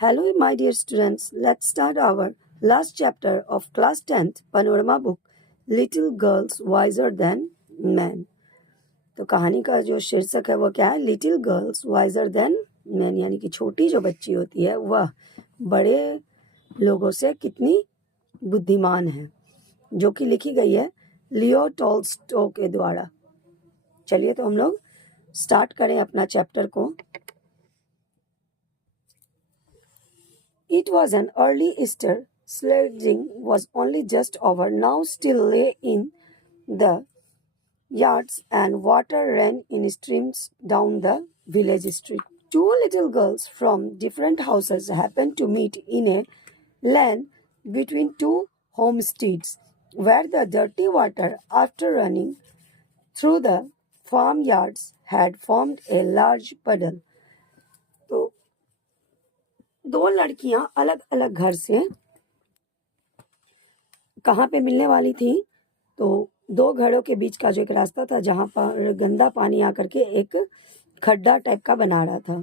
Hello, my dear students. Let's start our last chapter of class 10th panorama book, Little Girls Wiser Than Men. तो कहानी का जो शीर्षक है वो क्या है? Little girls visor then man, यानी कि छोटी जो बच्ची होती है वह बड़े लोगों से कितनी बुद्धिमान है, जो कि लिखी गई है लियो टॉल्स्टॉय के द्वारा। चलिए तो हम लोग स्टार्ट करें अपना चैप्टर को। It was an early Easter. Sledging was only just over. Now still lay in the yards, and water ran in streams down the village street. Two little girls from different houses happened to meet in a lane between two homesteads, where the dirty water, after running through the farmyards, had formed a large puddle. तो दो लड़कियां अलग अलग घर से कहाँ पे मिलने वाली थी? तो दो घरों के बीच का जो एक रास्ता था जहाँ पर गंदा पानी आकर के एक खड्डा टाइप का बना रहा था।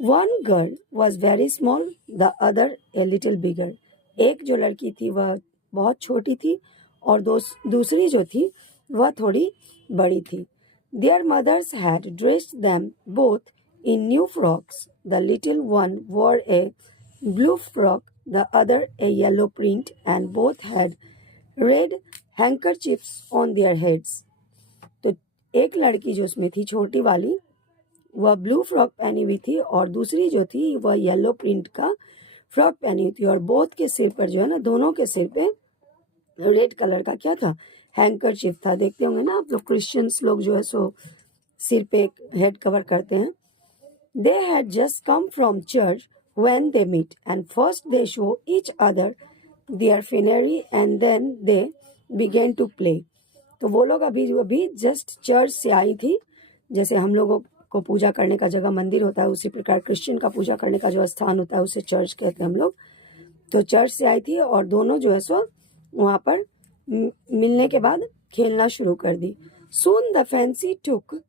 One girl was very small, the other a little bigger. एक जो लड़की थी वह बहुत छोटी थी और दूसरी जो थी वह थोड़ी बड़ी थी। Their mothers had dressed them both in new frocks. The little one wore a blue frock, the other a yellow print, and both had red handkerchiefs on their heads. तो एक लड़की जो उसमें थी छोटी वाली वह ब्लू फ्रॉक पहनी हुई थी और दूसरी जो थी वह येलो प्रिंट का फ्रॉक पहनी हुई थी, और बोथ के सिर पर जो है ना, दोनों के सिर पे रेड कलर का क्या था? हैंकरचिफ था। देखते होंगे ना आप लोग, क्रिश्चियंस लोग जो है सो सिर पे हेड कवर करते हैं। They had just come from church when they meet, and first they show each other their finery and then they began to play. तो वो लोग अभी जस्ट चर्च से आई थी। जैसे हम लोगों को पूजा करने का जगह मंदिर होता है, उसी प्रकार क्रिश्चियन का पूजा करने का जो स्थान होता है उसे चर्च कहते हैं हम लोग। तो चर्च से आई थी और दोनों जो है सो वहाँ पर मिलने के बाद खेलना शुरू कर दी। Soon the fancy took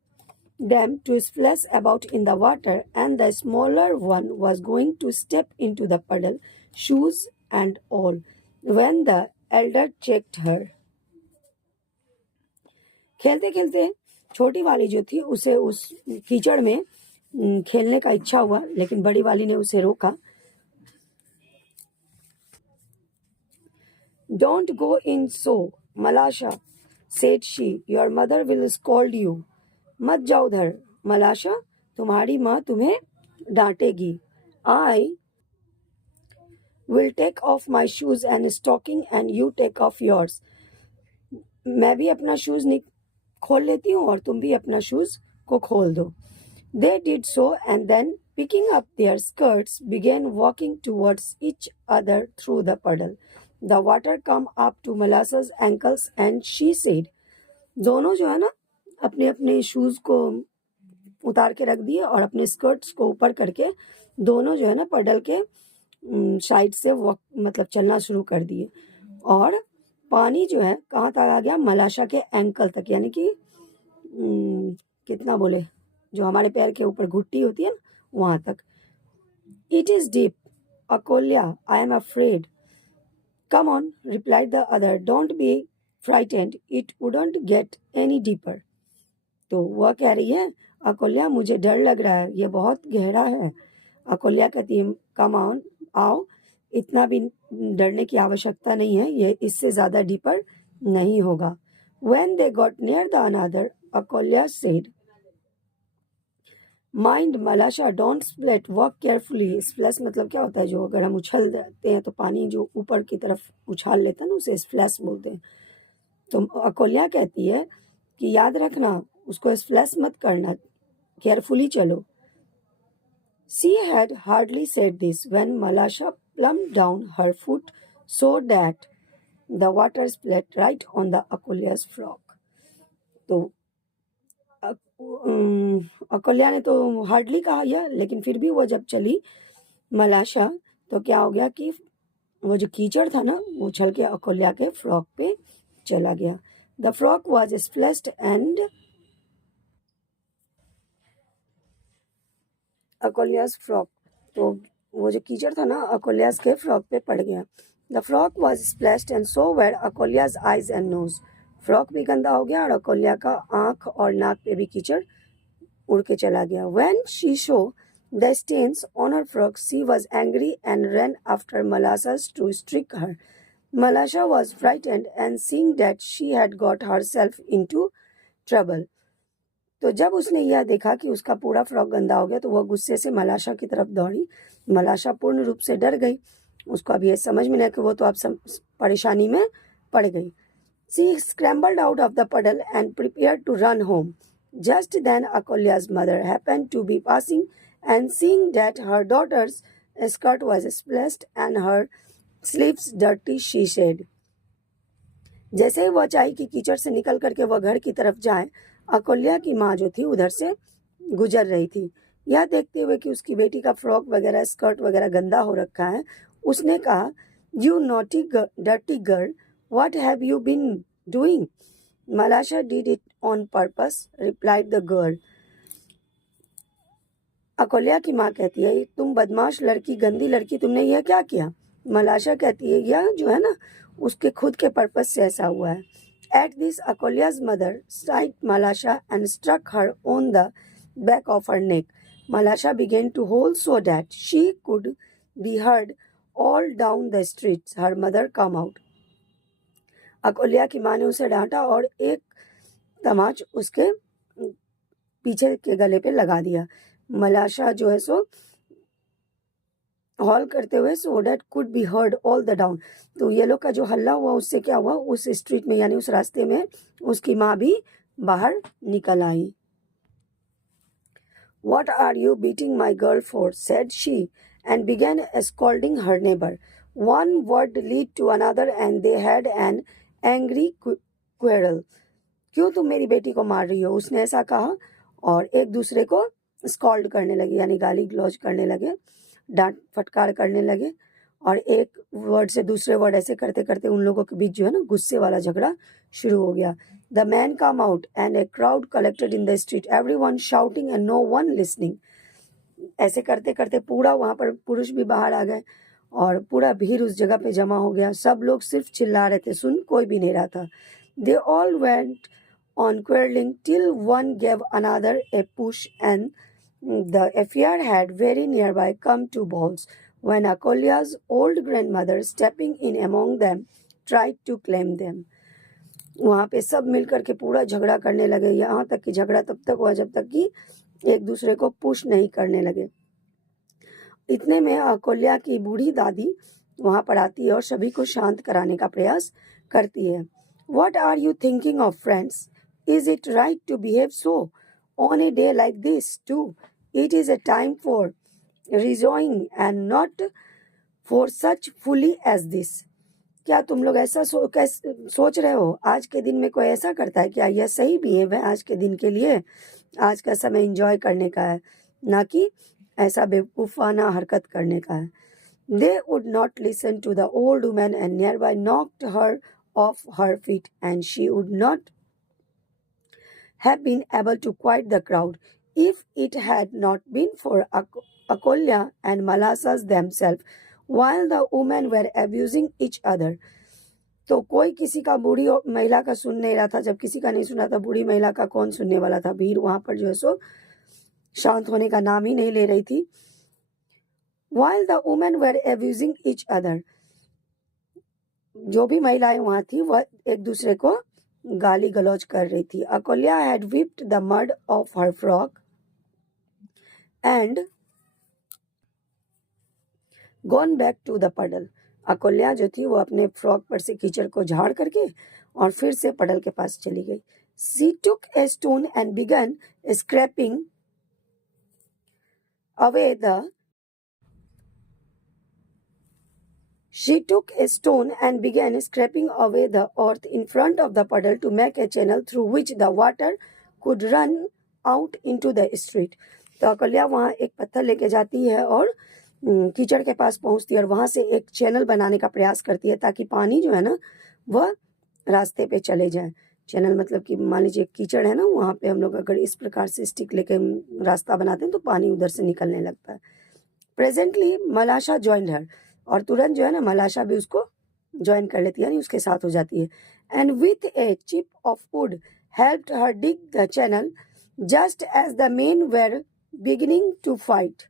them to splash about in the water, and the smaller one was going to step into the puddle, shoes and all, when the elder checked her. खेलते खेलते छोटी वाली जो थी उसे उस कीचड़ में खेलने का इच्छा हुआ, लेकिन बड़ी वाली ने उसे रोका। Don't go in so, Malasha, said she. Your mother will scold you. मत जाओ उधर मलाशा, तुम्हारी माँ तुम्हें डांटेगी। I will take off my shoes and stocking and you take off yours. मैं भी अपना शूज खोल लेती हूँ और तुम भी अपना शूज को खोल दो। They did so, and then picking up their skirts began walking towards each other through the puddle. The water come up to Malassa's ankles and she said, दोनों जो है ना अपने अपने शूज को उतार के रख दिए और अपने स्कर्ट्स को ऊपर करके दोनों जो है ना पडल के साइड से मतलब चलना शुरू कर दिए, और पानी जो है कहाँ तक आ गया? मलाशा के एंकल तक, यानी कि कितना बोले, जो हमारे पैर के ऊपर घुट्टी होती है ना वहां तक। It is deep अकोल्या, I am afraid. Come on, replied the other, don't be frightened, it wouldn't get any deeper. तो वह कह रही है, अकोल्या मुझे डर लग रहा है, ये बहुत गहरा है। अकोल्या कहती है, कम ऑन, आओ, इतना भी डरने की आवश्यकता नहीं है, ये इससे ज्यादा डीपर नहीं होगा। When they got near the another, अकोल्या said, Mind Malasha, don't split, walk carefully. Splash मतलब क्या होता है? जो अगर हम उछल देते हैं तो पानी जो ऊपर की तरफ उछाल लेता है ना, उसे स्प्लैश बोलते हैं। तो अकोल्या कहती है कि याद रखना, उसको स्प्लैश मत करना, केयरफुली चलो। She had hardly said this when Malasha plumped down her foot so that the water splat right on the Akolya's frock. तो अकोल्या ने तो हार्डली कहा यह, लेकिन फिर भी वो जब चली मलाशा तो क्या हो गया कि वो जो कीचड़ था ना वो उछल के अकोल्या के फ्रॉक पे चला गया। The frock was splashed and अकोलिया's फ्रॉक, तो वो जो कीचड़ था ना अकोलियाज के फ्रॉक पे पड़ गया। The frock was splashed and so were Akolia's eyes and nose. Frock भी गंदा हो गया और अकोलिया का आँख और नाक पे भी कीचड़ उड़ के चला गया। When she saw the stains on her frock, she was angry and ran after Malasha to strike her. Malasha was frightened and seeing that she had got herself into trouble. तो जब उसने यह देखा कि उसका पूरा फ्रॉक गंदा हो गया तो वह गुस्से से मलाशा की तरफ दौड़ी। मलाशा पूर्ण रूप से डर गई। उसको अब यह समझ में नहीं कि वो तो अब परेशानी में पड़ गई। She scrambled out of the puddle and prepared to run home. Just then Akolya's mother happened to be passing, and seeing that her daughter's skirt was splashed and her sleeves dirty, she said, जैसे ही वह चाही कि कीचड़ से निकल करके वह घर की तरफ जाए, अकोल्या की माँ जो थी उधर से गुजर रही थी। यह देखते हुए कि उसकी बेटी का फ्रॉक वगैरह स्कर्ट वगैरह गंदा हो रखा है, उसने कहा, "You naughty dirty girl, what have you been doing?" Malasha did it on purpose, replied the girl. अकोल्या की माँ कहती है, तुम बदमाश लड़की, गंदी लड़की, तुमने यह क्या किया? मलाशा कहती है, यह जो है ना उसके खुद के पर्पस से ऐसा हुआ है। At this, Akolya's mother seized Malasha and struck her on the back of her neck. Malasha began to howl so that she could be heard all down the streets. Her mother came out. अकोल्या की माँ ने उसे डांटा और एक तमाच उसके पीछे के गले पे लगा दिया। मलाशा जो है सो हॉल करते हुए so that could be heard all the down. तो ये लोग का जो हल्ला हुआ उससे क्या हुआ, उस स्ट्रीट में यानी उस रास्ते में उसकी माँ भी बाहर निकल आई। What are you beating my girl for? Said she, and began scolding her neighbor. One word led to another and they had an angry quarrel. क्यों तुम मेरी बेटी को मार रही हो? उसने ऐसा कहा और एक दूसरे को स्कॉल्ड करने लगे यानी गाली गलौज करने लगे, डांट फटकार करने लगे और एक वर्ड से दूसरे वर्ड ऐसे करते करते उन लोगों के बीच जो है ना गुस्से वाला झगड़ा शुरू हो गया। The man came out and a crowd collected in the street, everyone shouting and no one listening. ऐसे करते करते पूरा वहाँ पर पुरुष भी बाहर आ गए और पूरा भीड़ उस जगह पे जमा हो गया। सब लोग सिर्फ चिल्ला रहे थे, सुन कोई भी नहीं रहा था। They all went on quarreling till one gave another a push and the affair had very nearby come to balls when Akolya's old grandmother, stepping in among them, tried to claim them. वहाँ पे सब मिल करके पूरा झगड़ा करने लगे। यहाँ तक कि झगड़ा तब तक हुआ जब तक कि एक दूसरे को पुश नहीं करने लगे। इतने में अकोल्या की बूढ़ी दादी वहाँ पर आती है और सभी को शांत कराने का प्रयास करती है। What are you thinking of, friends? Is it right to behave so on a day like this too? It is a time for rejoicing and not for such folly as this. क्या तुम लोग ऐसा सोच रहे हो? आज के दिन में कोई ऐसा करता है क्या? यह सही बिहेव है आज के दिन के लिए? आज का समय एंजॉय करने का है, ना कि ऐसा बेवकूफाना हरकत करने का है। They would not listen to the old woman and nearby knocked her off her feet, and she would not have been able to quiet the crowd if it had not been for Akolya and Malasas themselves, while the women were abusing each other. तो कोई किसी का बूढ़ी महिला का सुन नहीं रहा था। जब किसी का नहीं सुना था, बूढ़ी महिला का कौन सुनने वाला था? भीड़ वहां पर जो है सो शांत होने का नाम ही नहीं ले रही थी। While the women were abusing each other, जो भी महिलाएं वहां थी वह एक दूसरे को गाली गलौज कर रही थी। अकोल्या had whipped the mud off her frock and gone back to the puddle. अकोल्या जो थी वो अपने फ्रॉक पर से कीचड़ को झाड़ करके और फिर से पडल के पास चली गई। She took a stone and began scraping away the earth in front of the puddle to make a channel through which the water could run out into the street. तो अकोल्या वहाँ एक पत्थर लेके जाती है और कीचड़ के पास पहुंचती है और वहां से एक चैनल बनाने का प्रयास करती है ताकि पानी जो है ना वह रास्ते पे चले जाए। चैनल मतलब कि मान लीजिए कीचड़ है ना, वहाँ पे हम लोग अगर इस प्रकार से स्टिक लेके रास्ता बनाते हैं तो पानी उधर से निकलने लगता है। प्रेजेंटली मलाशा ज्वाइंड हर, और तुरंत जो है ना मलाशा भी उसको ज्वाइन कर लेती है, यानी उसके साथ हो जाती है. And with a chip of wood helped her dig the channel just as the men were beginning to fight.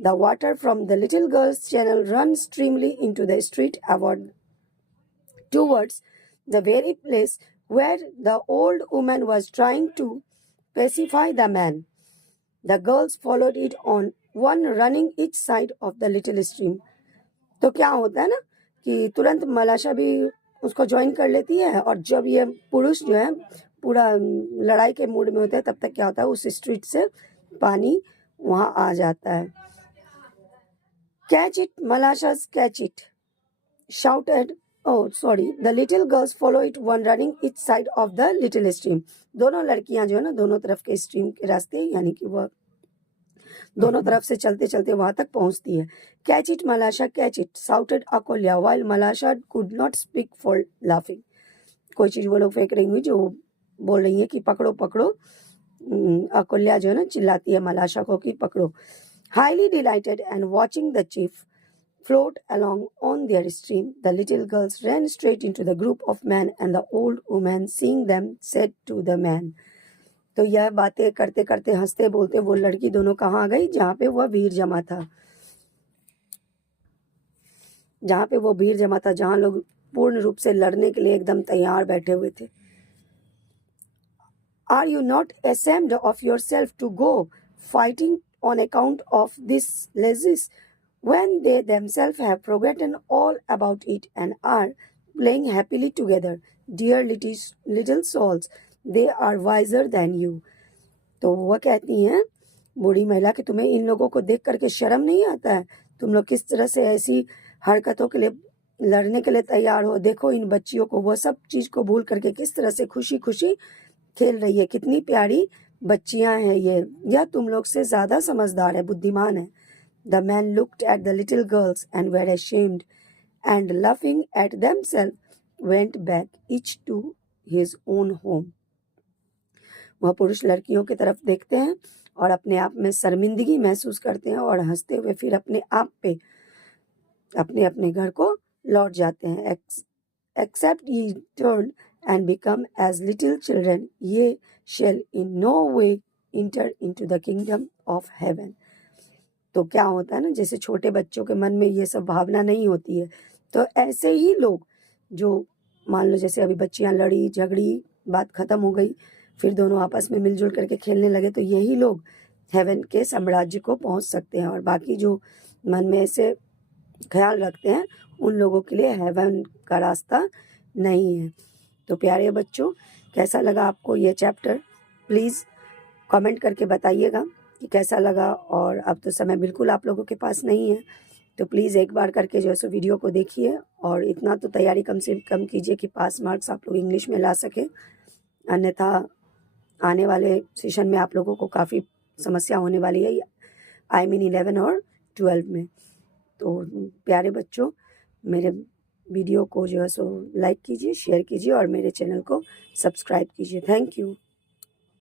The water from the little girl's channel ran streamily into the street towards the very place where the old woman was trying to pacify the man. The girls followed it on, one running each side of the little stream. तो क्या होता है ना कि तुरंत मलाशा भी उसको join कर लेती है, और जब ये पुरुष जो है पूरा लड़ाई के मूड में होते हैं तब तक क्या होता है उस स्ट्रीट से पानी वहां आ जाता है. Catch it Malasha's catch it shouted. Oh sorry, the little girls follow it, one running each side of the little stream. दोनों लड़कियां जो है ना दोनों तरफ के स्ट्रीम के रास्ते, यानी कि वह दोनों तरफ से चलते चलते वहां तक पहुंचती है. Catch it मलाशा catch it shouted अकोल्या while मलाशा could not speak for laughing. कोई चीज वो लोग फेंक रही हुई जो बोल रही है कि पकड़ो पकड़ो. अकोल्या जो है ना चिल्लाती है मलाशा को कि पकड़ो. Highly delighted and watching the chief float along on their stream, the little girls ran straight into the group of men, and the old woman, seeing them, said to the man. तो यह बातें करते करते हंसते बोलते वो लड़की दोनों कहाँ आ गई, जहाँ पे वह भीड़ जमा था, जहाँ लोग पूर्ण रूप से लड़ने के लिए एकदम तैयार बैठे हुए थे. Are you not ashamed of yourself to go fighting on account of this laziness, when they themselves have forgotten all about it and are playing happily together? Dear little souls, they are wiser than you. तो वह कहती हैं बूढ़ी महिला कि तुम्हें इन लोगों को देख करके शर्म नहीं आता है? तुम लोग किस तरह से ऐसी हरकतों के लिए लड़ने के लिए तैयार हो. देखो इन बच्चियों को, वह सब चीज को भूल करके किस तरह से खुशी खुशी खेल रही है. कितनी प्यारी बच्चियां हैं ये. यह तुम लोग से ज्यादा समझदार है, बुद्धिमान है. The men looked at the little girls and were ashamed, and laughing at themselves went back each to his own home. वह पुरुष लड़कियों की तरफ देखते हैं और अपने आप में शर्मिंदगी महसूस करते हैं और हंसते हुए फिर अपने आप पे अपने अपने घर को लौट जाते हैं. Except ye turn and become as little children, ye shall in no way enter into the kingdom of heaven. तो क्या होता है ना, जैसे छोटे बच्चों के मन में ये सब भावना नहीं होती है, तो ऐसे ही लोग जो मान लो जैसे अभी बच्चियां लड़ी झगड़ी, बात खत्म हो गई, फिर दोनों आपस में मिलजुल करके खेलने लगे, तो यही लोग हेवन के साम्राज्य को पहुंच सकते हैं. और बाकी जो मन में ऐसे ख्याल रखते हैं उन लोगों के लिए हेवन का रास्ता नहीं है. तो प्यारे बच्चों, कैसा लगा आपको ये चैप्टर? प्लीज़ कमेंट करके बताइएगा कि कैसा लगा. और अब तो समय बिल्कुल आप लोगों के पास नहीं है, तो प्लीज़ एक बार करके जो है सो वीडियो को देखिए, और इतना तो तैयारी कम से कम कीजिए कि पास मार्क्स आप लोग इंग्लिश में ला सकें. अन्यथा आने वाले सेशन में आप लोगों को काफ़ी समस्या होने वाली है, I mean 11 और 12 में. तो प्यारे बच्चों, मेरे वीडियो को जो है सो लाइक कीजिए, शेयर कीजिए और मेरे चैनल को सब्सक्राइब कीजिए. Thank you.